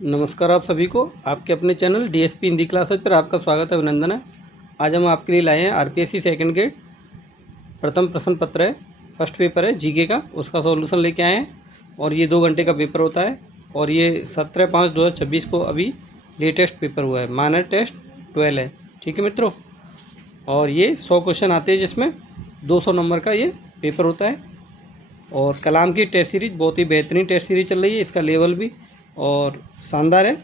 नमस्कार आप सभी को आपके अपने चैनल डीएसपी हिंदी क्लासेज पर आपका स्वागत है, अभिनंदन है। आज हम आपके लिए लाए हैं आरपीएससी सेकंड ग्रेड प्रथम प्रश्न पत्र है, फर्स्ट पेपर है जीके का, उसका सॉल्यूशन लेके आए हैं। और ये 2 घंटे का पेपर होता है और ये 17/5/2026 को अभी लेटेस्ट पेपर हुआ है। माइनर टेस्ट 12 है, ठीक है मित्रों। और ये 100 क्वेश्चन आते हैं जिसमें 200 नंबर का ये पेपर होता है। और कलाम की टेस्ट सीरीज बहुत ही बेहतरीन टेस्ट सीरीज चल रही है, इसका लेवल भी और शानदार है।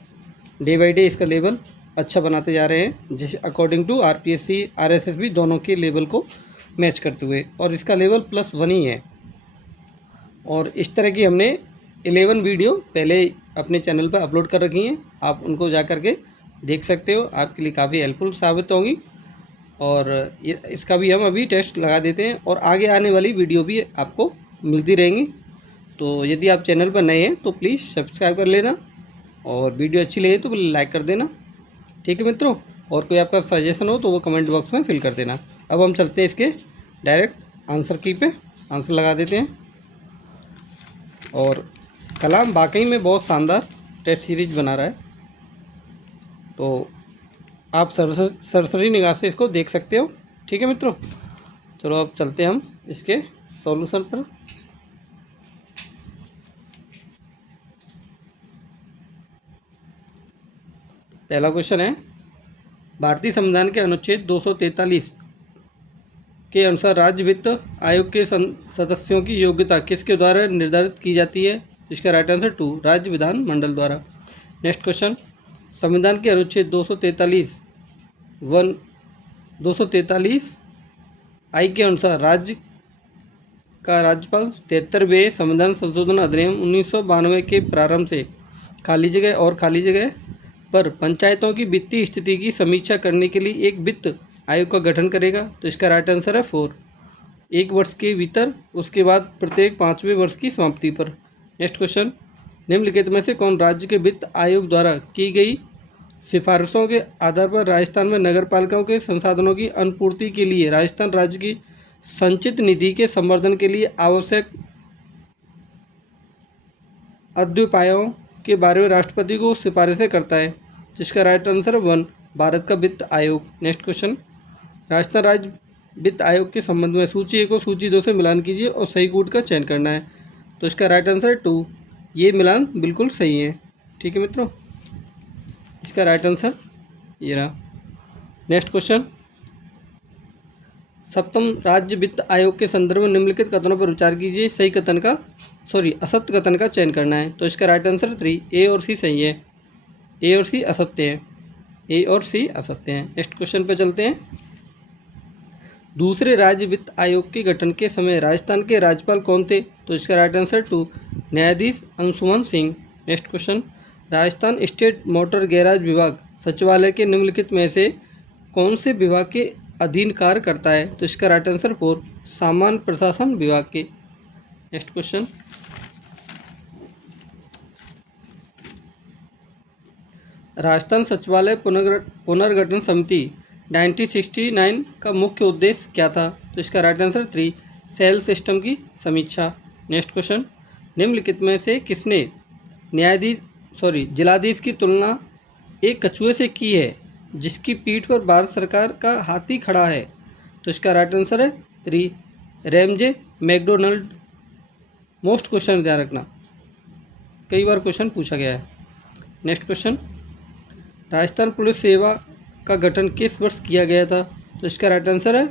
डे बाई डे इसका लेवल अच्छा बनाते जा रहे हैं, जिस अकॉर्डिंग टू आरपीएससी आरएसएसबी दोनों के लेवल को मैच करते हुए, और इसका लेवल +1 ही है। और इस तरह की हमने 11 वीडियो पहले अपने चैनल पर अपलोड कर रखी हैं, आप उनको जा कर के देख सकते हो, आपके लिए काफ़ी हेल्पफुल साबित होंगी। और इसका भी हम अभी टेस्ट लगा देते हैं और आगे आने वाली वीडियो भी आपको मिलती रहेंगी। तो यदि आप चैनल पर नए हैं तो प्लीज़ सब्सक्राइब कर लेना और वीडियो अच्छी लगे तो लाइक कर देना, ठीक है मित्रों। और कोई आपका सजेशन हो तो वो कमेंट बॉक्स में फिल कर देना। अब हम चलते हैं इसके डायरेक्ट आंसर की पे, आंसर लगा देते हैं। और कलाम वाकई में बहुत शानदार टेस्ट सीरीज बना रहा है, तो आप सरसरी निगाह से इसको देख सकते हो, ठीक है मित्रों। चलो अब चलते हैं हम इसके सॉल्यूशन पर। पहला क्वेश्चन है, भारतीय संविधान के अनुच्छेद 243 के अनुसार राज्य वित्त आयोग के सदस्यों की योग्यता किसके द्वारा निर्धारित की जाती है? इसका राइट आंसर 2, राज्य विधान मंडल द्वारा। नेक्स्ट क्वेश्चन, संविधान के अनुच्छेद 243 आई के अनुसार राज्य का राज्यपाल 73वें संविधान संशोधन अधिनियम 1992 के प्रारंभ से खाली जगह पर पंचायतों की वित्तीय स्थिति की समीक्षा करने के लिए एक वित्त आयोग का गठन करेगा। तो इसका राइट आंसर है 4, 1 वर्ष के भीतर, उसके बाद प्रत्येक 5वें वर्ष की समाप्ति पर। नेक्स्ट क्वेश्चन, निम्नलिखित में से कौन राज्य के वित्त आयोग द्वारा की गई सिफारिशों के आधार पर राजस्थान में नगर पालिकाओं के संसाधनों की अनुपूर्ति के लिए राजस्थान राज्य की संचित निधि के संवर्धन के लिए आवश्यक अद्युपायों के बारे में राष्ट्रपति को सिफारिशें करता है? जिसका राइट आंसर 1, भारत का वित्त आयोग। नेक्स्ट क्वेश्चन, राजस्थान राज्य वित्त आयोग के संबंध में सूची 1 और सूची 2 से मिलान कीजिए और सही कूट का चयन करना है। तो इसका राइट आंसर 2, ये मिलान बिल्कुल सही है, ठीक है मित्रों। इसका राइट आंसर ये रहा। नेक्स्ट क्वेश्चन, सप्तम राज्य वित्त आयोग के संदर्भ में निम्नलिखित कथनों पर विचार कीजिए, असत्य कथन का चयन करना है। तो इसका राइट आंसर 3, ए और सी सही है, ए और सी असत्य है, ए और सी असत्य हैं। नेक्स्ट क्वेश्चन पर चलते हैं, दूसरे राज्य वित्त आयोग के गठन के समय राजस्थान के राज्यपाल कौन थे? तो इसका राइट आंसर 2, न्यायाधीश Anshuman Singh. Next question, Rajasthan state motor garage विभाग सचिवालय के निम्नलिखित में से कौन से विभाग के अधीन कार्य करता है? तो इसका राइट आंसर 4, सामान्य प्रशासन विभाग के। नेक्स्ट क्वेश्चन, राजस्थान सचिवालय पुनर्गठन समिति 1969 का मुख्य उद्देश्य क्या था? तो इसका राइट आंसर 3, सेल सिस्टम की समीक्षा। नेक्स्ट क्वेश्चन, निम्नलिखित में से किसने जिलाधीश की तुलना एक कछुए से की है जिसकी पीठ पर भारत सरकार का हाथी खड़ा है? तो इसका राइट आंसर है 3, रैमजे मैकडोनल्ड। मोस्ट क्वेश्चन ध्यान रखना, कई बार क्वेश्चन पूछा गया है। नेक्स्ट क्वेश्चन, राजस्थान पुलिस सेवा का गठन किस वर्ष किया गया था? तो इसका राइट आंसर है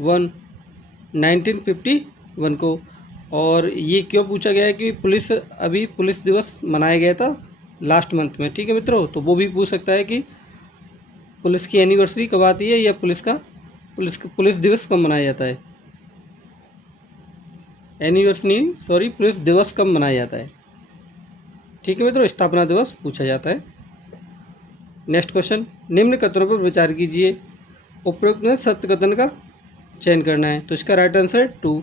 1, 1951 को। और ये क्यों पूछा गया है कि पुलिस दिवस मनाया गया था लास्ट मंथ में, ठीक है मित्रों। तो वो भी पूछ सकता है कि पुलिस की एनिवर्सरी कब आती है या पुलिस दिवस कब मनाया जाता है। पुलिस दिवस कब मनाया जाता है, ठीक है मित्रों। स्थापना दिवस पूछा जाता है। नेक्स्ट क्वेश्चन, निम्न कथनों पर विचार कीजिए, उपरोक्त में सत्य कथन का चयन करना है। तो इसका राइट आंसर 2,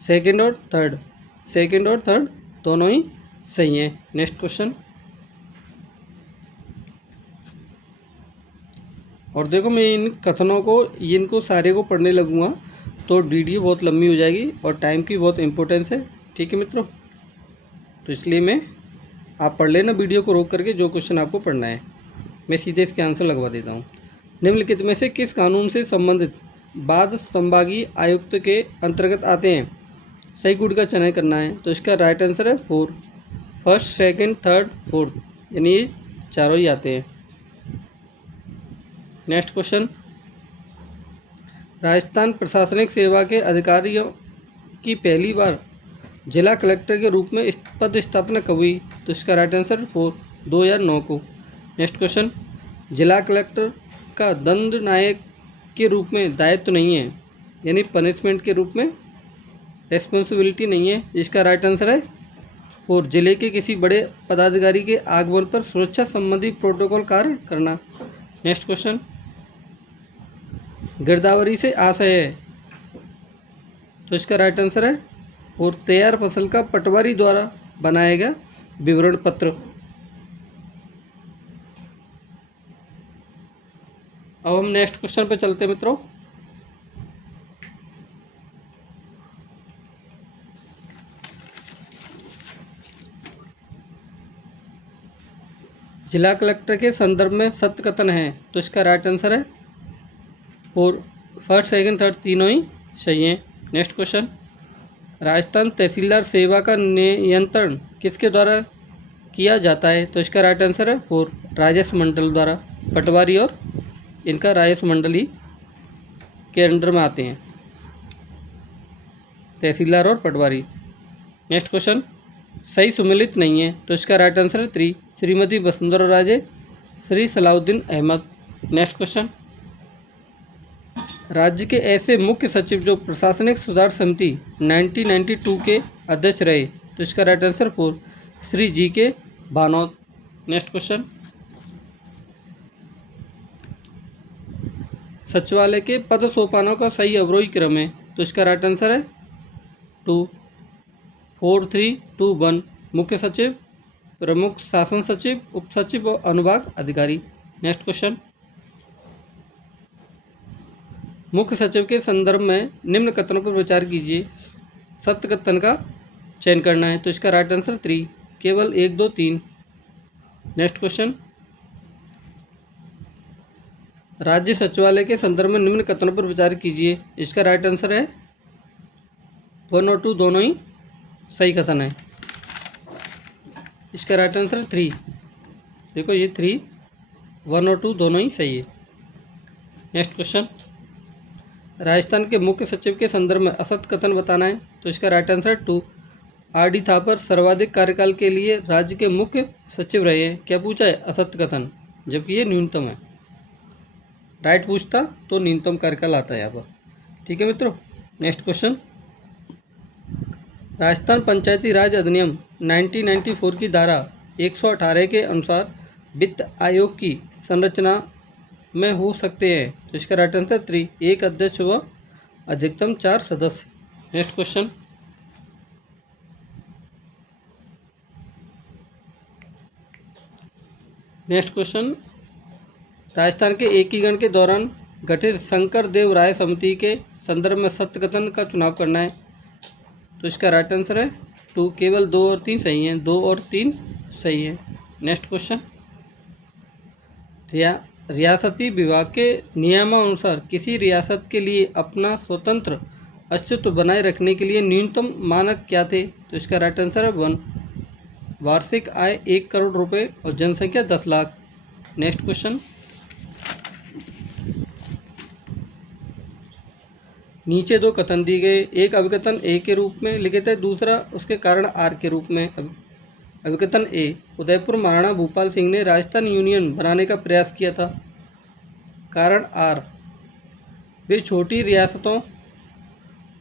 सेकंड और थर्ड दोनों ही सही हैं। नेक्स्ट क्वेश्चन, और देखो मैं इनको सारे को पढ़ने लगूंगा तो वीडियो बहुत लंबी हो जाएगी और टाइम की बहुत इम्पोर्टेंस है, ठीक है मित्रों। तो इसलिए मैं आप पढ़ लेना वीडियो को रोक करके जो क्वेश्चन आपको पढ़ना है। मैं सीधे इसके आंसर लगवा देता हूँ। निम्नलिखित में से किस कानून से संबंधित बाद संभागीय आयुक्त के अंतर्गत आते हैं? सही गुण का चयन करना है। तो इसका राइट आंसर है 4। फर्स्ट, सेकंड, थर्ड, फोर्थ, यानी ये चारों ही आते हैं। नेक्स्ट क्वेश्चन, राजस्थान प्रशासनिक सेवा के अधिकारियों की पहली बार जिला कलेक्टर के रूप में पद स्थापना कब हुई? तो इसका राइट आंसर 4, 2009 को। नेक्स्ट क्वेश्चन, जिला कलेक्टर का दंड नायक के रूप में दायित्व नहीं है, यानी पनिशमेंट के रूप में रेस्पॉन्सिबिलिटी नहीं है। इसका राइट आंसर है 4, जिले के किसी बड़े पदाधिकारी के आगमन पर सुरक्षा संबंधी प्रोटोकॉल कार्य करना। नेक्स्ट क्वेश्चन, गिरदावरी से आशय है, तो इसका राइट आंसर है और तैयार फसल का पटवारी द्वारा बनाया गया विवरण पत्र। अब हम नेक्स्ट क्वेश्चन पे चलते हैं मित्रों। जिला कलेक्टर के संदर्भ में सत्य कथन है, तो इसका राइट आंसर है और फर्स्ट, सेकंड, थर्ड तीनों ही सही हैं। नेक्स्ट क्वेश्चन, राजस्थान तहसीलदार सेवा का नियंत्रण किसके द्वारा किया जाता है? तो इसका राइट आंसर है 4, राजस्व मंडल द्वारा। पटवारी और इनका राजस्व मंडल ही के अंडर में आते हैं, तहसीलदार और पटवारी। नेक्स्ट क्वेश्चन, सही सुमेलित नहीं है, तो इसका राइट आंसर है 3, श्रीमती वसुंधरा राजे, श्री सलाउद्दीन अहमद। नेक्स्ट क्वेश्चन, राज्य के ऐसे मुख्य सचिव जो प्रशासनिक सुधार समिति 1992 के अध्यक्ष रहे, तो इसका राइट आंसर 4, श्री जी के भानोद। नेक्स्ट क्वेश्चन, सचिवालय के पद सोपानों का सही अवरोही क्रम है, तो इसका राइट आंसर है 2, 4, 3, 2, 1। मुख्य सचिव, प्रमुख शासन सचिव, उप सचिव और अनुभाग अधिकारी। नेक्स्ट क्वेश्चन, मुख्य सचिव के संदर्भ में निम्न कथनों पर विचार कीजिए, सत्य कथन का चयन करना है। तो इसका राइट आंसर 3, केवल 1, 2, 3। नेक्स्ट क्वेश्चन, राज्य सचिवालय के संदर्भ में निम्न कथनों पर विचार कीजिए। इसका राइट आंसर है 1 और 2 दोनों ही सही कथन है। इसका राइट आंसर 3, देखो ये 3, 1 और 2 दोनों ही सही है। नेक्स्ट क्वेश्चन, राजस्थान के मुख्य सचिव के संदर्भ में असत्य कथन बताना है। तो इसका राइट आंसर 2, आर.डी. थापर सर्वाधिक कार्यकाल के लिए राज्य के मुख्य सचिव रहे हैं। क्या पूछा है? असत्य कथन, जबकि ये न्यूनतम है। राइट पूछता तो न्यूनतम कार्यकाल आता है यहाँ पर। ठीक है मित्रों। नेक्स्ट क्वेश्चन, राजस्थान पंचायती राज अधिनियम 1994 की धारा 118 के अनुसार वित्त आयोग की संरचना में हो सकते हैं। तो इसका राइट आंसर 3, 1 अध्यक्ष व अधिकतम 4 सदस्य। नेक्स्ट क्वेश्चन, राजस्थान के एकीकरण के दौरान गठित शंकर देव राय समिति के संदर्भ में सत्य कथन का चुनाव करना है। तो इसका राइट आंसर है 2, केवल 2 और 3 सही हैं, 2 और 3 सही है। नेक्स्ट क्वेश्चन, रियासती विभाग के नियमानुसार किसी रियासत के लिए अपना स्वतंत्र अस्तित्व बनाए रखने के लिए न्यूनतम मानक क्या थे? तो इसका राइट आंसर है 1, वार्षिक आय 1 करोड़ रुपए और जनसंख्या 10 लाख। नेक्स्ट क्वेश्चन, नीचे 2 कथन दिए गए, एक अभिकथन ए के रूप में लिखित है, दूसरा उसके कारण आर के रूप में। अभिकथन ए, उदयपुर महाराणा भूपाल सिंह ने राजस्थान यूनियन बनाने का प्रयास किया था। कारण आर, वे छोटी रियासतों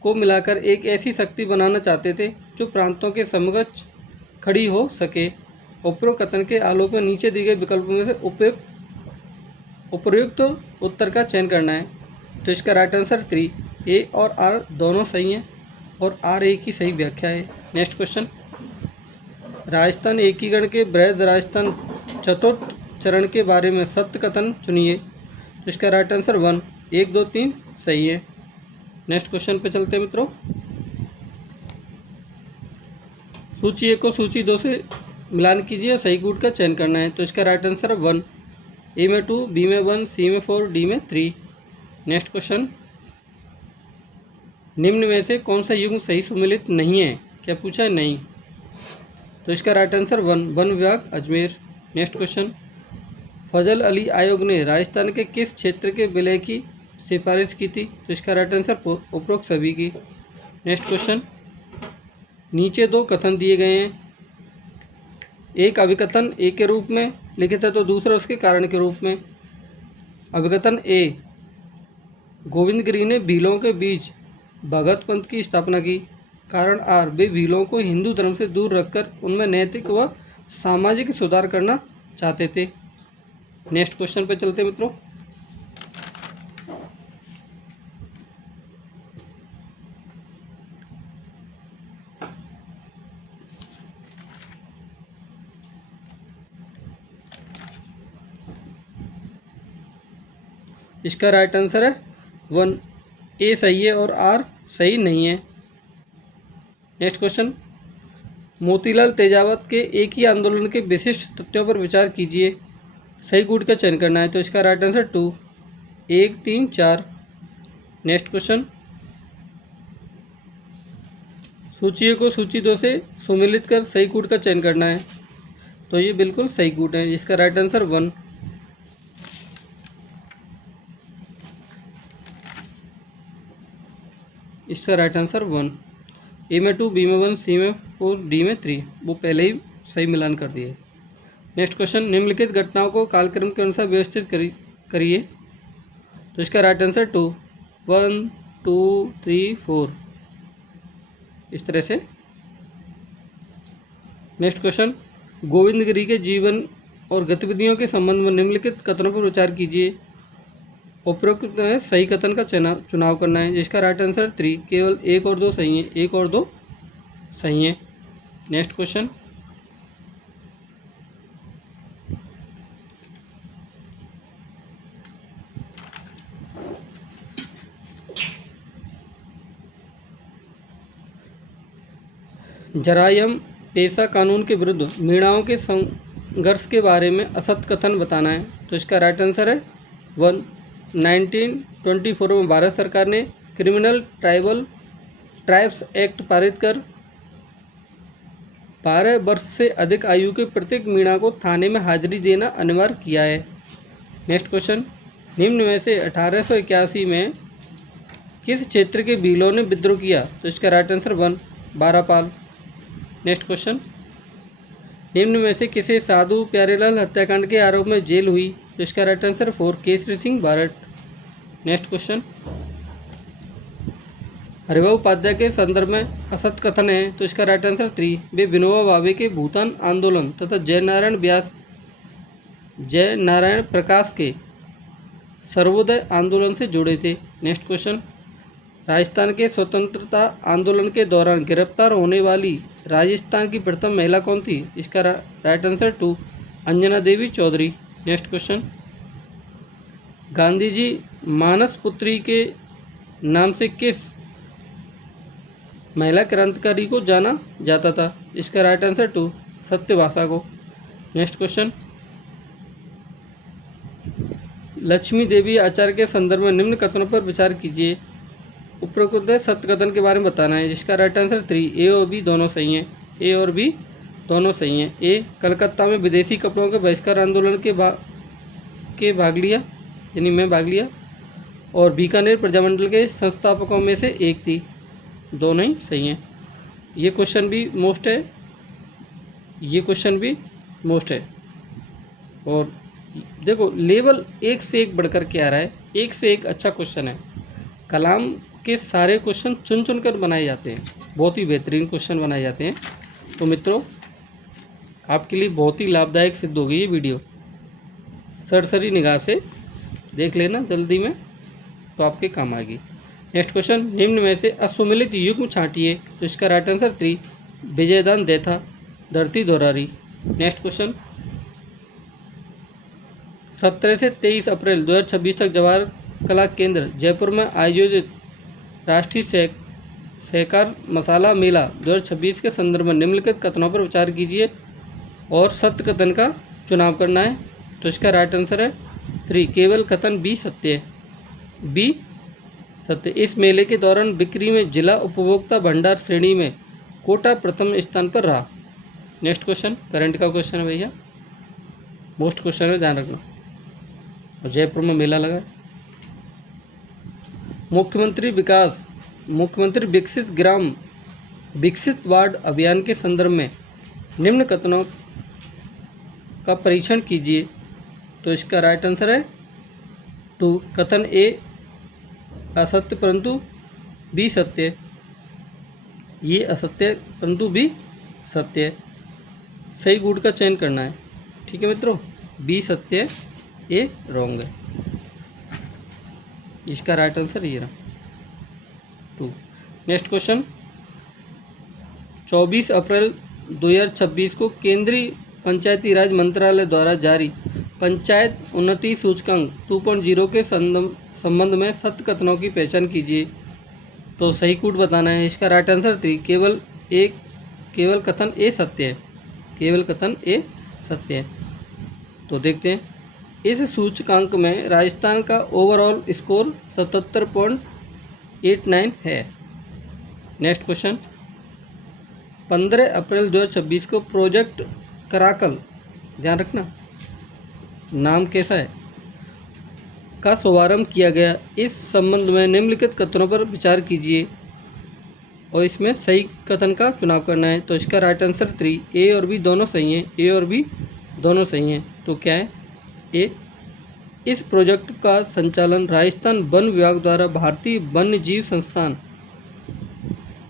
को मिलाकर एक ऐसी शक्ति बनाना चाहते थे जो प्रांतों के समकक्ष खड़ी हो सके। उपरोक्त कथन के आलोक में नीचे दिए गए विकल्पों में से उपयुक्त उत्तर का चयन करना है। तो इसका राइट आंसर 3, ए और आर दोनों सही हैं और आर एक ही सही व्याख्या है। नेक्स्ट क्वेश्चन, राजस्थान एकीकरण के बृहद राजस्थान चतुर्थ चरण के बारे में सत्य कथन चुनिए। तो इसका राइट आंसर 1, 1, 2, 3 सही है। नेक्स्ट क्वेश्चन पे चलते हैं मित्रों। सूची 1 को सूची 2 से मिलान कीजिए और सही कूट का चयन करना है। तो इसका राइट आंसर है 1, ए में 2, बी में 1, सी में 4, डी में 3। नेक्स्ट क्वेश्चन, निम्न में से कौन सा युग्म सही सुमेलित नहीं है? क्या पूछा है? नहीं। तो इसका राइट आंसर 1, वन विभाग अजमेर। नेक्स्ट क्वेश्चन, फजल अली आयोग ने राजस्थान के किस क्षेत्र के विलय की सिफारिश की थी? तो इसका राइट आंसर उपरोक्त सभी की। नेक्स्ट क्वेश्चन, नीचे दो कथन दिए गए हैं, एक अभिकथन ए के रूप में लिखित है तो दूसरा उसके कारण के रूप में। अभिकथन ए, गोविंद गिरी ने भीलों के बीच भगत पंथ की स्थापना की। कारण आर, वे भीलों को हिंदू धर्म से दूर रखकर उनमें नैतिक व सामाजिक सुधार करना चाहते थे। नेक्स्ट क्वेश्चन पे चलते हैं मित्रों। इसका राइट आंसर है 1, ए सही है और आर सही नहीं है। नेक्स्ट क्वेश्चन, मोतीलाल तेजावत के एक ही आंदोलन के विशिष्ट तथ्यों पर विचार कीजिए, सही कूट का चयन करना है। तो इसका राइट आंसर 2, 1, 3, 4। नेक्स्ट क्वेश्चन, सूची को सूची 2 से सुमेलित कर सही कूट का चयन करना है। तो ये बिल्कुल सही कूट है, इसका राइट आंसर 1। इसका राइट आंसर 1, ए में 2, बी में 1, सी में 4, डी में 3। वो पहले ही सही मिलान कर दिए। नेक्स्ट क्वेश्चन, निम्नलिखित घटनाओं को कालक्रम के अनुसार व्यवस्थित करिए। तो इसका राइट आंसर 2, 1, 2, 3, 4 इस तरह से। नेक्स्ट क्वेश्चन, गोविंद गिरी के जीवन और गतिविधियों के संबंध में निम्नलिखित कथनों पर विचार कीजिए। उपरोक्त सही कथन का चुनाव करना है, जिसका राइट आंसर 3, केवल 1 और 2 सही है, 1 और 2 सही है। नेक्स्ट क्वेश्चन, जरायम पेशा कानून के विरुद्ध मीणाओं के संघर्ष के बारे में असत कथन बताना है। तो इसका राइट आंसर है 1, 1924 में भारत सरकार ने क्रिमिनल ट्राइब्स एक्ट पारित कर 12 वर्ष से अधिक आयु के प्रत्येक मीणा को थाने में हाजिरी देना अनिवार्य किया है। नेक्स्ट क्वेश्चन, निम्न में से 1881 में किस क्षेत्र के भीलों ने विद्रोह किया? तो इसका राइट आंसर 1, बारापाल। नेक्स्ट क्वेश्चन, निम्न में से किसे साधु प्यारेलाल हत्याकांड के आरोप में जेल हुई? तो इसका right answer 4, Kesari Singh Barhath. Next question, Haribhau Upadhyay के संदर्भ में असत कथन है। तो इसका राइट आंसर 3, वे विनोबा भावे के भूटान आंदोलन तथा जय नारायण प्रकाश के सर्वोदय आंदोलन से जुड़े थे। नेक्स्ट क्वेश्चन, राजस्थान के स्वतंत्रता आंदोलन के दौरान गिरफ्तार होने वाली राजस्थान की प्रथम महिला कौन थी? इसका राइट आंसर 2, अंजना देवी चौधरी। नेक्स्ट क्वेश्चन, गांधी जी मानस पुत्री के नाम से किस महिला क्रांतिकारी को जाना जाता था? इसका राइट आंसर 2, सत्यभाषा को। नेक्स्ट क्वेश्चन, लक्ष्मी देवी आचार्य के संदर्भ में निम्न कथनों पर विचार कीजिए। उपरोक्त सत्य कथन के बारे में बताना है, जिसका राइट आंसर 3, ए और बी दोनों सही हैं, ए और बी दोनों सही हैं। ए, कलकत्ता में विदेशी कपड़ों के बहिष्कार आंदोलन के भाग लिया, यानी मैं भाग लिया, और बीकानेर प्रजामंडल के संस्थापकों में से एक थी, दोनों ही सही हैं। ये क्वेश्चन भी मोस्ट है, ये क्वेश्चन भी मोस्ट है। और देखो लेवल एक से एक बढ़कर के आ रहा है, एक से एक अच्छा क्वेश्चन है। कलाम के सारे क्वेश्चन चुन चुन कर बनाए जाते हैं, बहुत ही बेहतरीन क्वेश्चन बनाए जाते हैं। तो मित्रों, आपके लिए बहुत ही लाभदायक सिद्ध होगी ये वीडियो। सरसरी निगाह से देख लेना जल्दी में, तो आपके काम आएगी। नेक्स्ट क्वेश्चन, निम्न में से असुमिलित युग्म छांटिए। तो इसका राइट आंसर 3, विजयदान देथा धरती दोरारी। नेक्स्ट क्वेश्चन, 17 से 23 अप्रैल 2026 तक जवाहर कला केंद्र जयपुर में आयोजित राष्ट्रीय सहकार मसाला मेला 2026 के संदर्भ में निम्नलिखित कथनों पर विचार कीजिए और सत्य कथन का चुनाव करना है। तो इसका राइट आंसर है 3, केवल कथन बी सत्य है। बी सत्य। इस मेले के दौरान बिक्री में जिला उपभोक्ता भंडार श्रेणी में कोटा प्रथम स्थान पर रहा। नेक्स्ट क्वेश्चन करंट का क्वेश्चन है भैया, मोस्ट क्वेश्चन है, ध्यान रखना। और जयपुर में मेला लगा है। मुख्यमंत्री विकसित ग्राम विकसित वार्ड अभियान के संदर्भ में निम्न कथनों का परीक्षण कीजिए। तो इसका राइट आंसर है 2, कथन ए असत्य परंतु बी सत्य है। ये असत्य परंतु बी सत्य है। सही गुड का चयन करना है। ठीक है मित्रों, बी सत्य है, ए रॉन्ग है। इसका राइट आंसर ये रहा 2। नेक्स्ट क्वेश्चन, 24 अप्रैल 2026 को केंद्रीय पंचायती राज मंत्रालय द्वारा जारी पंचायत उन्नति सूचकांक 2.0 के संबंध में सत्य कथनों की पहचान कीजिए। तो सही कूट बताना है। इसका राइट आंसर 3, केवल कथन ए सत्य है। केवल कथन ए सत्य है। तो देखते हैं, इस सूचकांक में राजस्थान का ओवरऑल स्कोर 77.89 है। नेक्स्ट क्वेश्चन, 15 अप्रैल 2026 को प्रोजेक्ट कराकल, ध्यान रखना नाम कैसा है, का शुभारंभ किया गया। इस संबंध में निम्नलिखित कथनों पर विचार कीजिए और इसमें सही कथन का चुनाव करना है। तो इसका राइट आंसर 3, ए और बी दोनों सही हैं। ए और बी दोनों सही हैं। तो क्या है ए। इस प्रोजेक्ट का संचालन राजस्थान वन विभाग द्वारा भारतीय वन्य जीव संस्थान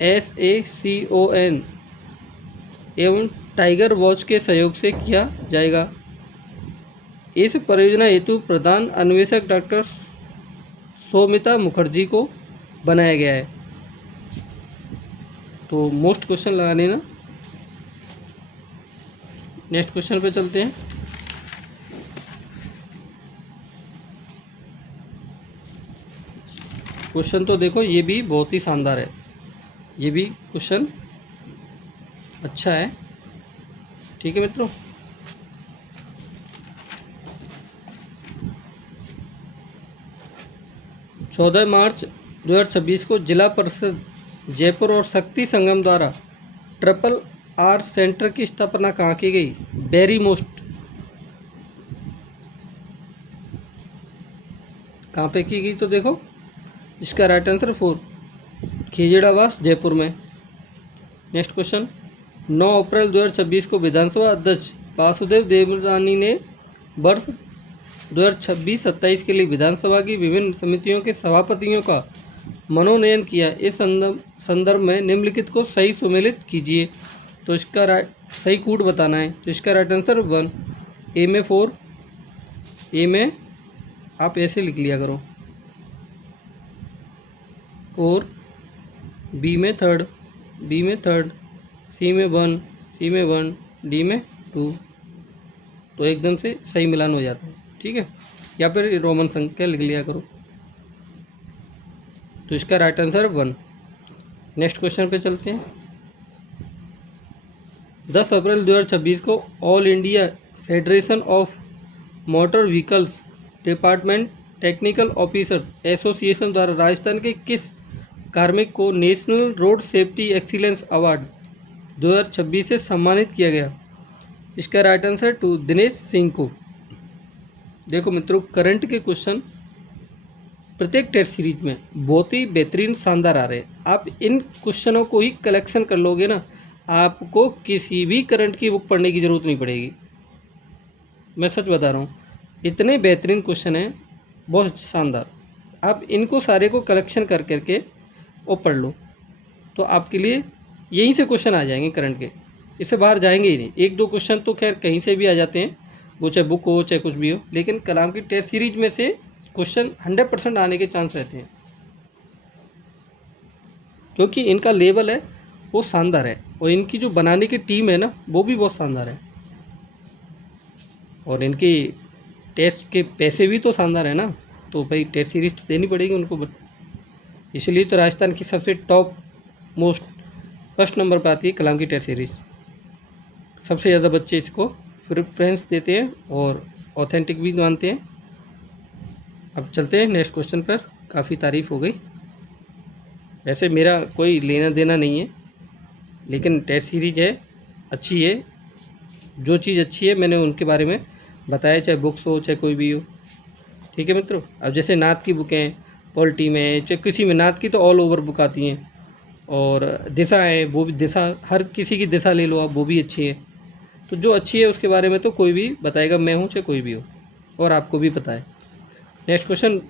SACON एवं टाइगर वॉच के सहयोग से किया जाएगा। इस परियोजना हेतु प्रधान अन्वेषक डॉक्टर सौमिता मुखर्जी को बनाया गया है। तो मोस्ट क्वेश्चन लगा लेना। नेक्स्ट क्वेश्चन पे चलते हैं। क्वेश्चन तो देखो, ये भी बहुत ही शानदार है। ये भी क्वेश्चन अच्छा है। ठीक है मित्रों, चौदह मार्च 2026 को जिला परिषद जयपुर और शक्ति संगम द्वारा RRR सेंटर की स्थापना कहाँ की गई। वेरी मोस्ट कहाँ पे की गई। तो देखो इसका राइट आंसर 4, खेजड़ावास जयपुर में। नेक्स्ट क्वेश्चन, 9 अप्रैल 2026 को विधानसभा अध्यक्ष वासुदेव देवनानी ने वर्ष 2026-27 के लिए विधानसभा की विभिन्न समितियों के सभापतियों का मनोनयन किया। इस संदर्भ में निम्नलिखित को सही सुमेलित कीजिए। तो इसका सही कूट बताना है। तो इसका राइट आंसर 1, ए में 4, ए में आप ऐसे लिख लिया करो 4, बी में 3, बी में 3, सी में 1, सी में 1, डी में 2। तो एकदम से सही मिलान हो जाता है। ठीक है, या फिर रोमन संख्या लिख लिया करो। तो इसका राइट आंसर 1। नेक्स्ट क्वेश्चन पे चलते हैं। 10 अप्रैल 2026 को all India federation of motor vehicles department technical officer association द्वारा राजस्थान के किस कार्मिक को national road safety excellence award 2026 से सम्मानित किया गया। इसका राइट आंसर 2, दिनेश सिंह को। देखो मित्रों, करंट के क्वेश्चन प्रत्येक टेस्ट सीरीज में बहुत ही बेहतरीन शानदार आ रहे हैं। आप इन क्वेश्चनों को ही कलेक्शन कर लोगे ना, आपको किसी भी करंट की बुक पढ़ने की ज़रूरत नहीं पड़ेगी। मैं सच बता रहा हूँ, इतने बेहतरीन क्वेश्चन हैं, बहुत शानदार। आप इनको सारे को कलेक्शन कर करके और पढ़ लो, तो आपके लिए यहीं से क्वेश्चन आ जाएंगे करंट के, इससे बाहर जाएंगे ही नहीं। 1-2 क्वेश्चन तो खैर कहीं से भी आ जाते हैं, वो चाहे बुक हो चाहे कुछ भी हो, लेकिन कलाम की टेस्ट सीरीज में से क्वेश्चन 100% आने के चांस रहते हैं, क्योंकि इनका लेवल है वो शानदार है, और इनकी जो बनाने की टीम है ना, वो भी बहुत शानदार है, और इनकी टेस्ट के पैसे भी तो शानदार है ना। तो भाई टेस्ट सीरीज तो देनी पड़ेगी उनको, इसलिए तो राजस्थान की सबसे टॉप मोस्ट फर्स्ट नंबर पर आती है कलाम की टेस्ट सीरीज। सबसे ज़्यादा बच्चे इसको प्रेफरेंस देते हैं और ऑथेंटिक भी मानते हैं। अब चलते हैं नेक्स्ट क्वेश्चन पर। काफ़ी तारीफ़ हो गई, वैसे मेरा कोई लेना देना नहीं है, लेकिन टेस्ट सीरीज है, अच्छी है। जो चीज़ अच्छी है मैंने उनके बारे में बताया, चाहे बुक्स हो चाहे कोई भी हो। ठीक है मित्रों। अब जैसे नाथ की बुकें पॉलिटी में, चाहे किसी में, नाथ की तो ऑल ओवर बुक आती हैं, और दिशा है, वो भी दिशा, हर किसी की दिशा ले लो आप, वो भी अच्छी है। तो जो अच्छी है उसके बारे में तो कोई भी बताएगा, मैं हूँ चाहे कोई भी हो, और आपको भी पता है। नेक्स्ट क्वेश्चन,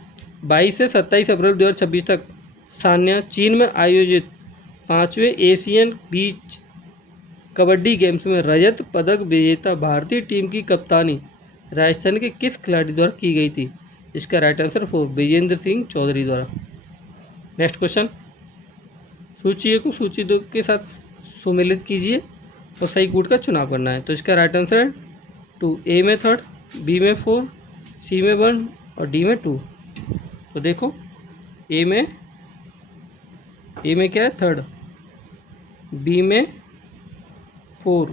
22 से 27 अप्रैल 2026 तक सान्या चीन में आयोजित 5वें एशियन बीच कबड्डी गेम्स में रजत पदक विजेता भारतीय टीम की कप्तानी राजस्थान के किस खिलाड़ी द्वारा की गई थी? इसका right answer four Vijendra Singh Chaudhary द्वारा। नेक्स्ट क्वेश्चन, सूची ए को सूची 2 के साथ सुमेलित कीजिए और सही कूट का चुनाव करना है। तो इसका राइट आंसर है 2, ए में 3, बी में 4, सी में 1 और डी में 2। तो देखो ए में क्या है 3, बी में 4,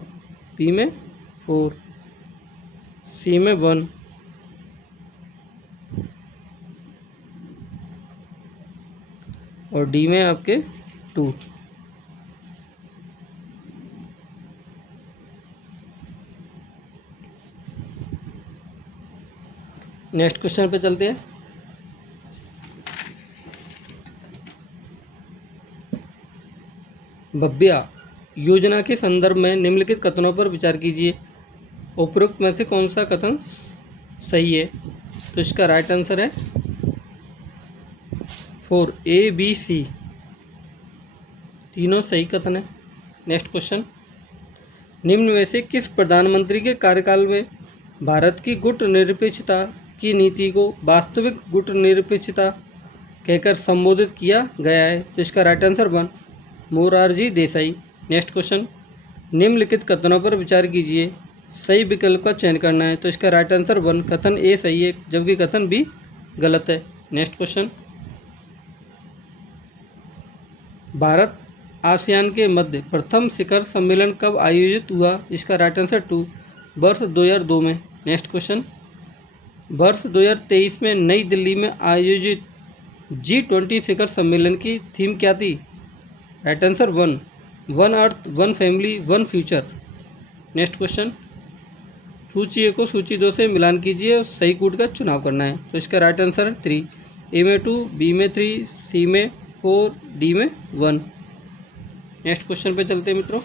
बी में 4, सी में 1 और डी में आपके 2। नेक्स्ट क्वेश्चन पे चलते हैं। भव्या योजना के संदर्भ में निम्नलिखित कथनों पर विचार कीजिए। उपरोक्त में से कौन सा कथन सही है? तो इसका राइट आंसर है 4, ए बी सी, तीनों सही कथन है। नेक्स्ट क्वेश्चन, निम्न में से किस प्रधानमंत्री के कार्यकाल में भारत की गुटनिरपेक्षता की नीति को वास्तविक गुटनिरपेक्षता कहकर संबोधित किया गया है? तो इसका right answer 1, Morarji Desai. Next question, निम्नलिखित कथनों पर विचार कीजिए, सही विकल्प का चयन करना है। तो इसका राइट आंसर 1, कथन ए सही है जबकि कथन बी गलत है। नेक्स्ट क्वेश्चन, भारत आसियान के मध्य प्रथम शिखर सम्मेलन कब आयोजित हुआ? इसका राइट आंसर 2, वर्ष 2002 में। नेक्स्ट क्वेश्चन, वर्ष 2023 में नई दिल्ली में आयोजित G20 शिखर सम्मेलन की थीम क्या थी? Right answer 1, one earth, one family, one future. Next question, सूची ए को सूची 2 से मिलान कीजिए और सही कूट का चुनाव करना है। तो इसका राइट आंसर है 3, ए में 2, बी में 3, सी में 4, डी में 1। नेक्स्ट क्वेश्चन पे चलते हैं मित्रों।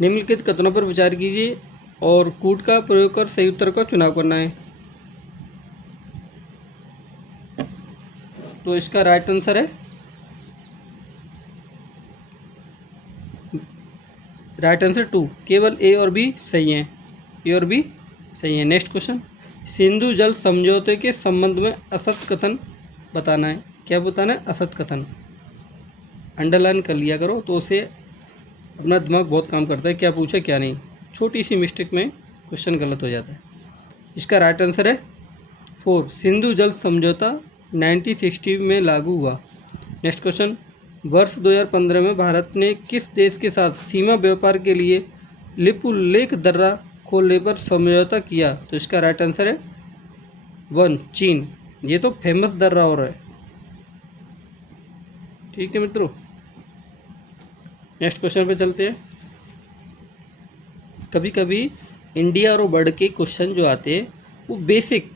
निम्नलिखित कथनों पर विचार कीजिए और कूट का प्रयोग कर सही उत्तर का चुनाव करना है। तो इसका राइट आंसर है राइट आंसर 2, केवल ए और बी सही हैं, ए और बी सही है। नेक्स्ट क्वेश्चन, सिंधु जल समझौते के संबंध में असत कथन बताना है। क्या बताना है? असत कथन। अंडरलाइन कर लिया करो तो उससे अपना दिमाग बहुत काम करता है, क्या पूछे क्या नहीं, छोटी सी मिस्टेक में क्वेश्चन गलत हो जाता है। इसका राइट आंसर है 4, सिंधु जल समझौता 1960 में लागू हुआ। नेक्स्ट क्वेश्चन, वर्ष 2015 में भारत ने किस देश के साथ सीमा व्यापार के लिए लिपुलेख दर्रा खोलने पर समझौता किया? तो इसका राइट आंसर है 1, चीन। ये तो फेमस दर्रा हो रहा है। ठीक है मित्रों, नेक्स्ट क्वेश्चन पे चलते हैं। कभी कभी इंडिया और वर्ल्ड के क्वेश्चन जो आते हैं वो बेसिक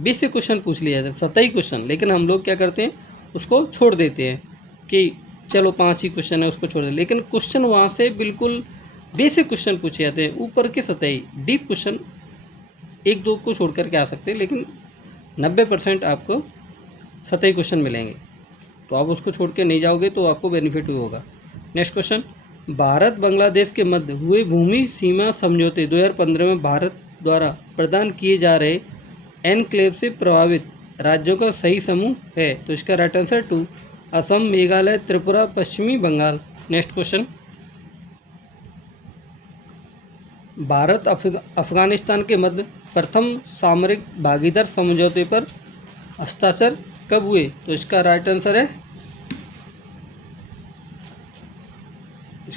क्वेश्चन पूछ लिया जाता है, सतही क्वेश्चन, लेकिन हम लोग क्या करते हैं उसको छोड़ देते हैं कि चलो 5 ही क्वेश्चन है उसको छोड़ दें, लेकिन क्वेश्चन वहाँ से बिल्कुल बेसिक क्वेश्चन पूछे जाते हैं, ऊपर के सतही डीप क्वेश्चन 1-2 को छोड़ करके आ सकते हैं, लेकिन 90% आपको सतही क्वेश्चन मिलेंगे। तो आप उसको छोड़ के नहीं जाओगे तो आपको बेनिफिट ही होगा। नेक्स्ट क्वेश्चन, भारत बांग्लादेश के मध्य हुए भूमि सीमा समझौते 2015 में भारत द्वारा प्रदान किए जा रहे एनक्लेव से प्रभावित राज्यों का सही समूह है? तो इसका राइट आंसर 2, असम, मेघालय, त्रिपुरा, पश्चिमी बंगाल। नेक्स्ट क्वेश्चन, भारत अफगानिस्तान के मध्य प्रथम सामरिक भागीदार समझौते पर हस्ताक्षर कब हुए? तो इसका राइट आंसर है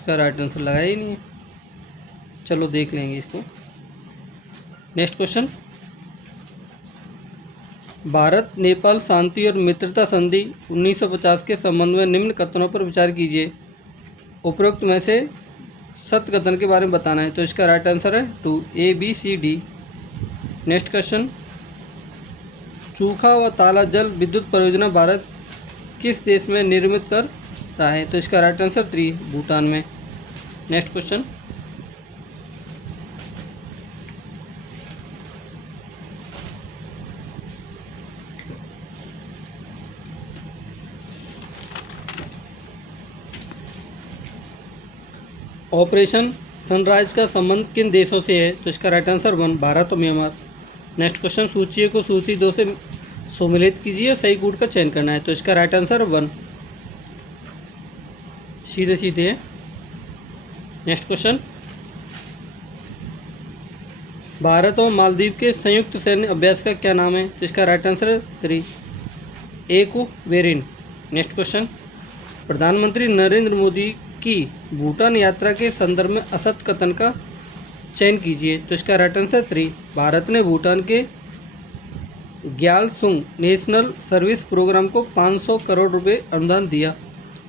इसका राइट आंसर लगाया ही नहीं है। चलो देख लेंगे इसको। नेक्स्ट क्वेश्चन, भारत नेपाल शांति और मित्रता संधि 1950 के संबंध में निम्न कथनों पर विचार कीजिए। उपरोक्त में से सत्य कथन के बारे में बताना है, तो इसका राइट आंसर है 2, A, B, C, D। Next question, Chukha व ताला जल विद्युत परियोजना भारत किस देश में निर्मित कर रहा है, तो इसका राइट आंसर 3, भूटान में। नेक्स्ट क्वेश्चन, ऑपरेशन सनराइज का संबंध किन देशों से है, तो इसका राइट आंसर 1, भारत और म्यांमार। नेक्स्ट क्वेश्चन, सूची को सूची 2 से सम्मिलित कीजिए, सही कूट का चयन करना है, तो इसका राइट आंसर 1, सीधे सीधे है। नेक्स्ट क्वेश्चन, भारत और मालदीव के संयुक्त सैन्य अभ्यास का क्या नाम है, तो इसका राइट आंसर है 3, एक्वेरिन। नेक्स्ट क्वेश्चन, प्रधानमंत्री नरेंद्र मोदी की भूटान यात्रा के संदर्भ में असत्य कथन का चयन कीजिए, तो इसका राइट आंसर 3, भारत ने भूटान के ग्यालसुंग नेशनल सर्विस प्रोग्राम को 500 करोड़ रुपए अनुदान दिया।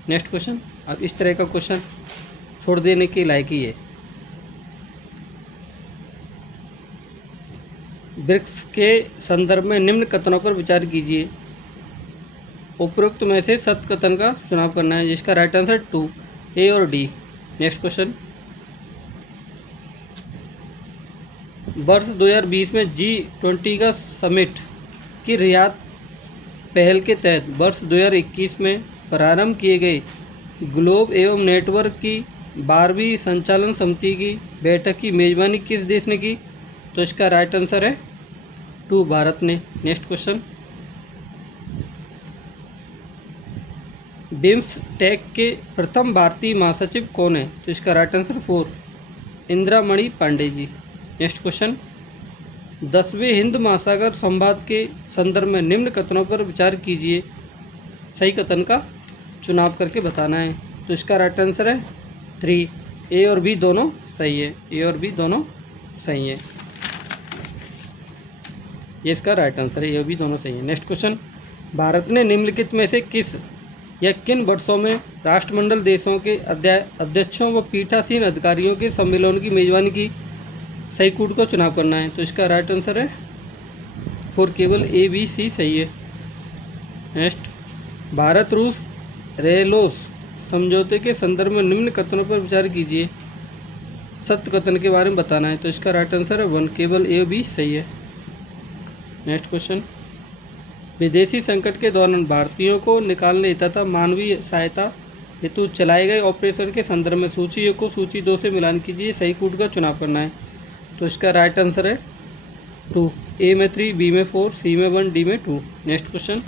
नेक्स्ट क्वेश्चन, अब इस तरह का क्वेश्चन छोड़ देने के लायक ही है। ब्रिक्स के संदर्भ में निम्न कथनों पर विचार कीजिए। उपरोक्त में से सत्य कथन का चुनाव करना है, जिसका राइट आंसर 2, A और D। नेक्स्ट क्वेश्चन, वर्ष 2020 में G20 का समिट की रियाद पहल के तहत वर्ष 2021 में प्रारंभ किए गए ग्लोब एवं नेटवर्क की 12वीं संचालन समिति की बैठक की मेजबानी किस देश ने की, तो इसका राइट आंसर है 2, भारत ने। नेक्स्ट क्वेश्चन, बिम्सटेक के प्रथम भारतीय महासचिव कौन है, तो इसका right answer 4, इंदिरामणि Pandey ji. Next question, 10वें हिंद महासागर संवाद के संदर्भ में निम्न कथनों पर विचार कीजिए, सही कथन का चुनाव करके बताना है, तो इसका राइट आंसर है 3, A और B दोनों सही है, A और B दोनों सही है, ये इसका राइट आंसर है, A और B दोनों सही है। नेक्स्ट क्वेश्चन, भारत ने निम्नलिखित में से किस या किन वर्षों में राष्ट्रमंडल देशों के अध्यक्षों व पीठासीन अधिकारियों के सम्मेलन की मेजबानी की, सही कूट को चुनाव करना है, तो इसका राइट आंसर है 4, केवल A, B, C सही है। नेक्स्ट, भारत रूस रेलोस समझौते के संदर्भ में निम्न कथनों पर विचार कीजिए, सत्य कथन के बारे में बताना है, तो इसका राइट आंसर है 1, केवल A और B सही है। नेक्स्ट क्वेश्चन, विदेशी संकट के दौरान भारतीयों को निकालने तथा मानवीय सहायता हेतु चलाए गए ऑपरेशन के संदर्भ में सूची को सूची 2 से मिलान कीजिए, सही कूट का चुनाव करना है, तो इसका राइट आंसर है 2, A में 3, B में 4, C में 1, D में 2। नेक्स्ट क्वेश्चन,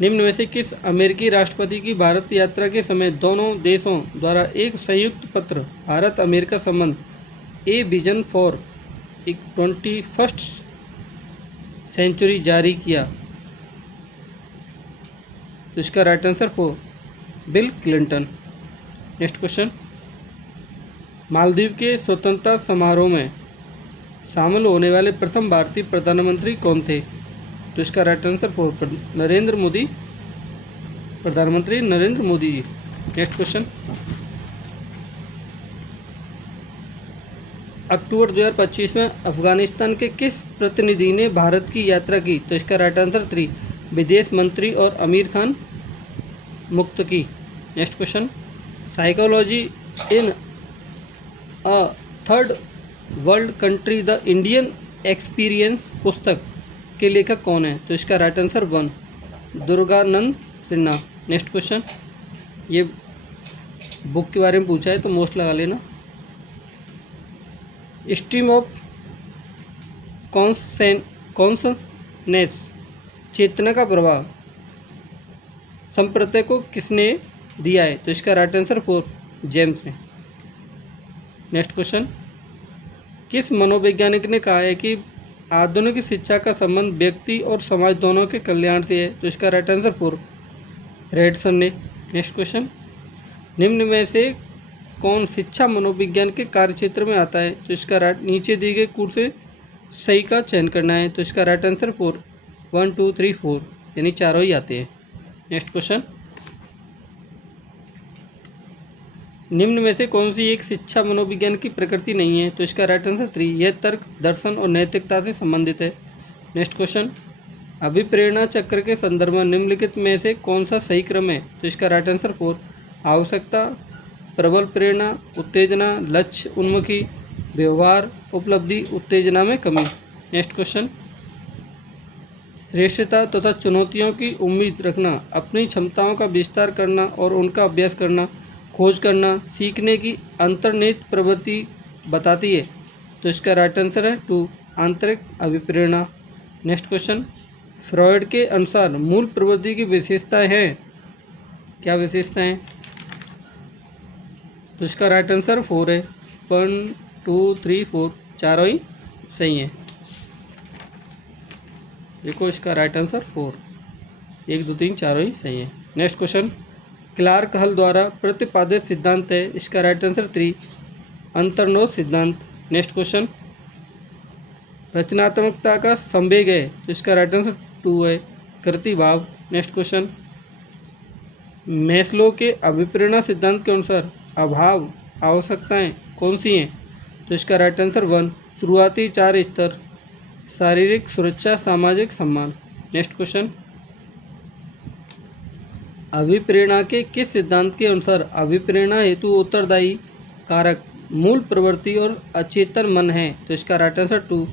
निम्न में से किस अमेरिकी राष्ट्रपति की भारत यात्रा के समय दोनों देशों द्वारा एक संयुक्त पत्र भारत अमेरिका संबंध a vision for 21st century जारी किया, तो इसका right answer 4, bill Clinton. Next question, Maldives के स्वतंत्रता समारोह में शामिल होने वाले प्रथम भारतीय प्रधानमंत्री कौन थे, तो इसका राइट आंसर 4, नरेंद्र मोदी, प्रधानमंत्री नरेंद्र मोदी जी। नेक्स्ट क्वेश्चन, अक्टूबर 2025 में अफगानिस्तान के किस प्रतिनिधि ने भारत की यात्रा की, तो इसका राइट आंसर 3, विदेश मंत्री और आमिर खान मुक्तकी। Next question, psychology in a third world country the Indian experience पुस्तक के लेखक कौन है, तो इसका right answer 1, Durganand Sinha. Next question, ये बुक के बारे में पूछा है तो मोस्ट लगा लेना। स्ट्रीम ऑफ कॉन्शसनेस चेतना का प्रभाव संप्रदाय को किसने दिया है, तो इसका राइट आंसर 4, जेम्स ने। नेक्स्ट क्वेश्चन, किस मनोवैज्ञानिक ने कहा है कि आधुनिक शिक्षा का संबंध व्यक्ति और समाज दोनों के कल्याण से है, तो इसका राइट आंसर 4, फ्रेडसन ने। नेक्स्ट क्वेश्चन, निम्न में से कौन शिक्षा मनोविज्ञान के कार्यक्षेत्र में आता है? तो इसका राइट नीचे दिए गए कूट से सही का चयन करना है। तो इसका राइट आंसर 4, 1 2 3 4 यानी चारों ही आते हैं। नेक्स्ट क्वेश्चन, निम्न में से कौन सी एक शिक्षा मनोविज्ञान की प्रकृति नहीं है? तो इसका राइट आंसर 3, यह तर्क, दर्शन और नैतिकता से संबंधित है। नेक्स्ट क्वेश्चन, अभिप्रेरणा चक्र के संदर्भ में निम्नलिखित में से कौन सा सही क्रम है? तो इसका राइट आंसर 4, आवश्यकता, प्रबल प्रेरणा, उत्तेजना, लक्ष्य उन्मुखी, व्यवहार, उपलब्धि, उत्तेजना में कमी। नेक्स्ट क्वेश्चन, श्रेष्ठता तथा चुनौतियों की उम्मीद रखना, अपनी क्षमताओं का विस्तार करना और उनका अभ्यास करना, खोज करना, सीखने की अंतर्निहित प्रवृत्ति बताती है। तो इसका राइट आंसर है 2, आंतरिक अभिप्रेरणा। नेक्स्ट क्वेश्चन, फ्रॉयड के अनुसार मूल प्रवृत्ति की विशेषताएं हैं, क्या विशेषताएं? तो इसका राइट आंसर 4 है, 1 2 3 4 चारों ही सही हैं। देखो इसका राइट आंसर 4, 1 2 3 चारों ही सही है। नेक्स्ट क्वेश्चन, क्लार्क हल द्वारा प्रतिपादित सिद्धांत है, इसका राइट आंसर 3, अंतर्निहित सिद्धांत। नेक्स्ट क्वेश्चन, रचनात्मकता का संवेग है, तो इसका राइट आंसर 2 है, कृतिभाव। नेक्स्ट क्वेश्चन, मैस्लो के अभिप्रेरणा सिद्धांत के अनुसार अभाव आवश्यकताएं कौन सी हैं? तो इसका राइट आंसर 1, शुरुआती 4 स्तर, शारीरिक सुरक्षा, सामाजिक सम्मान। नेक्स्ट क्वेश्चन, अभिप्रेरणा के किस सिद्धांत के अनुसार अभिप्रेरणा हेतु उत्तरदायी कारक मूल प्रवृत्ति और अचेतन मन है? तो इसका राइट आंसर 2,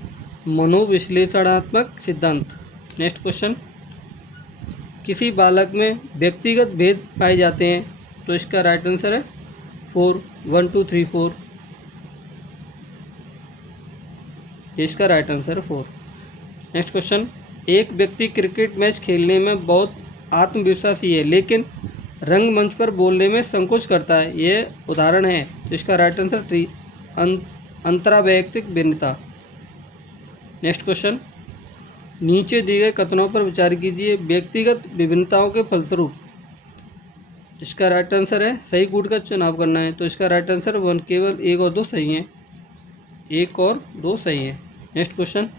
मनोविश्लेषणात्मक सिद्धांत। नेक्स्ट क्वेश्चन, किसी बालक में व्यक्तिगत भेद पाए जाते हैं? तो इसका राइट आंसर है 4, 1 2 3 4, इसका राइट आंसर है 4। नेक्स्ट क्वेश्चन, एक व्यक्ति क्रिकेट मैच खेलने में बहुत आत्मविश्वासी है लेकिन रंगमंच पर बोलने में संकोच करता है, यह उदाहरण है। तो इसका राइट आंसर 3, अंतरावैयक्तिक भिन्नता। नेक्स्ट क्वेश्चन, नीचे दिए गए कथनों पर विचार कीजिए, व्यक्तिगत विभिन्नताओं के फलस्वरूप। इसका राइट आंसर है सही कूट का चुनाव करना है। तो इसका राइट आंसर 1, केवल 1 और 2 सही हैं, 1 और 2 सही है। नेक्स्ट क्वेश्चन,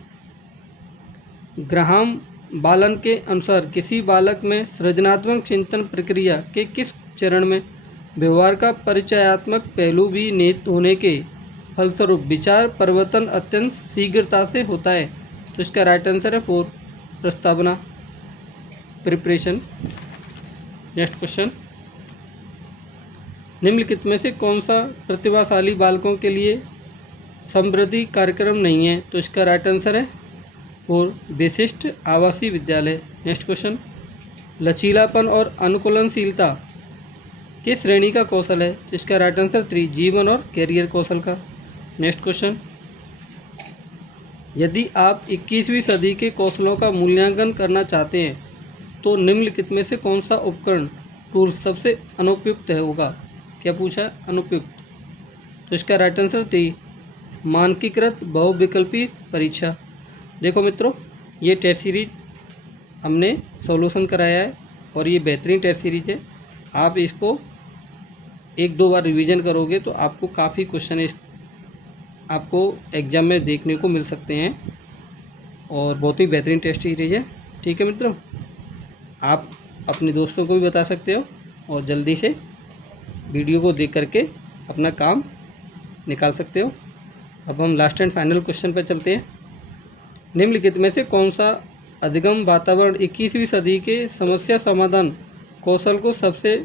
ग्राहम बालन के अनुसार किसी बालक में सृजनात्मक चिंतन प्रक्रिया के किस चरण में व्यवहार का परिचयात्मक पहलू भी निहित होने के फलस्वरूप विचार परिवर्तन अत्यंत शीघ्रता से होता है? तो इसका राइट आंसर है 4, प्रस्तावना, प्रिपरेशन। नेक्स्ट क्वेश्चन, निम्नलिखित में से कौन सा प्रतिभाशाली बालकों के लिए समृद्धि कार्यक्रम नहीं है? तो इसका राइट आंसर है 4, विशिष्ट आवासीय विद्यालय। नेक्स्ट क्वेश्चन, लचीलापन और अनुकूलनशीलता किस श्रेणी का कौशल है? तो इसका राइट आंसर 3, जीवन और कैरियर कौशल का। नेक्स्ट क्वेश्चन, यदि आप 21वीं सदी के कौशलों का मूल्यांकन करना चाहते हैं तो निम्नलिखित में से कौन सा उपकरण टूल सबसे अनुपयुक्त होगा? क्या पूछा? अनुपयुक्त। तो इसका राइट आंसर 3, मानकीकृत बहुविकल्पी परीक्षा। देखो मित्रों, ये टेस्ट सीरीज हमने सॉल्यूशन कराया है और ये बेहतरीन टेस्ट सीरीज है। आप इसको 1-2 बार रिवीजन करोगे तो आपको काफ़ी क्वेश्चन आपको एग्ज़ाम में देखने को मिल सकते हैं और बहुत ही बेहतरीन टेस्ट सीरीज है। ठीक है मित्रों, आप अपने दोस्तों को भी बता सकते हो और जल्दी से वीडियो को देख करके अपना काम निकाल सकते हो। अब हम लास्ट एंड फाइनल क्वेश्चन पर चलते हैं। निम्नलिखित में से कौन सा अधिगम वातावरण 21वीं सदी के समस्या समाधान कौशल को सबसे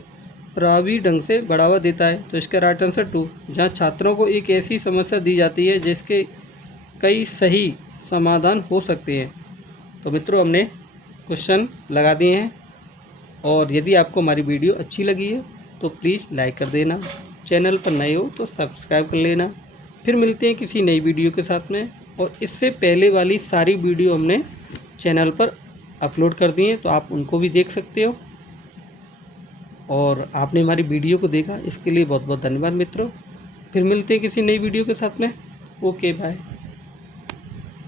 प्रभावी ढंग से बढ़ावा देता है? तो इसका राइट आंसर 2, जहाँ छात्रों को एक ऐसी समस्या दी जाती है जिसके कई सही समाधान हो सकते हैं। तो मित्रों, हमने क्वेश्चन लगा दिए हैं और यदि आपको हमारी वीडियो अच्छी लगी है तो प्लीज़ लाइक कर देना, चैनल पर नए हो तो सब्सक्राइब कर लेना। फिर मिलते हैं किसी नई वीडियो के साथ में। और इससे पहले वाली सारी वीडियो हमने चैनल पर अपलोड कर दी हैं तो आप उनको भी देख सकते हो। और आपने हमारी वीडियो को देखा इसके लिए बहुत बहुत धन्यवाद मित्रों। फिर मिलते हैं किसी नई वीडियो के साथ में। Okay bye.